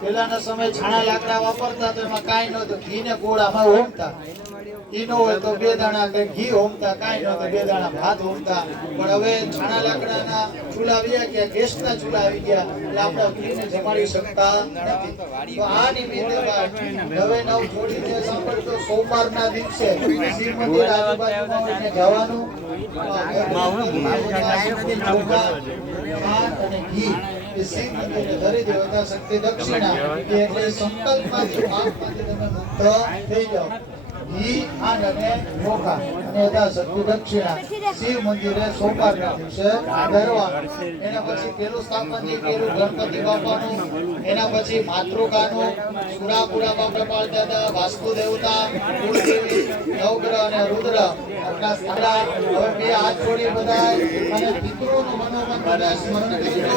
પેલાના સમય છાણા લાકડા વાપરતા તો એમાં કાંઈ નહોતું, ઘી ને ગોળ આમાં હોમતા. ઘી ન હોય તો 2 દાણા ઘી હોમતા, કાંઈ ન હોય 2 દાણા ભાત હોમતા. પણ હવે છાણા લાકડાના ચૂલા આવ્યા ગયા, ગેસના ચૂલા આવી ગયા, એટલે આપણે ઘીને જમાડી શકતા નથી. તો આ નિમિત્તે નવે નવ જોડીને સાંભળતો સોમવારના દિવસે શિવ મંદિર આજુબાજુમાં હોય ને જવાનું, અને ઘી શિવ મંદિરને ધરી દેવો યથાશક્તિ દક્ષિણા, એટલે સંકલ્પમાંથી પાપમાંથી તમે મુક્ત થઈ જાઓ. ઘી અને ચોખા અને યથાશક્તિ દક્ષિણા શિવ મંદિરે સોમવારના દિવસે ધરવાનું. એના પછી પેલું સ્થાપન જે કર્યું ગણપતિ બાપાનું, એના પછી માતૃકાનું, સુરાપુરામાં પ્રપાળતા હતા, વાસ્તુ દેવતા, કુળદેવી, નવગ્રહ અને રુદ્ર આપણા સ્થાના. હવે 2 હાથ જોડી બધા અને પિતૃનું મનોમન બધા સ્મરણ કરજો.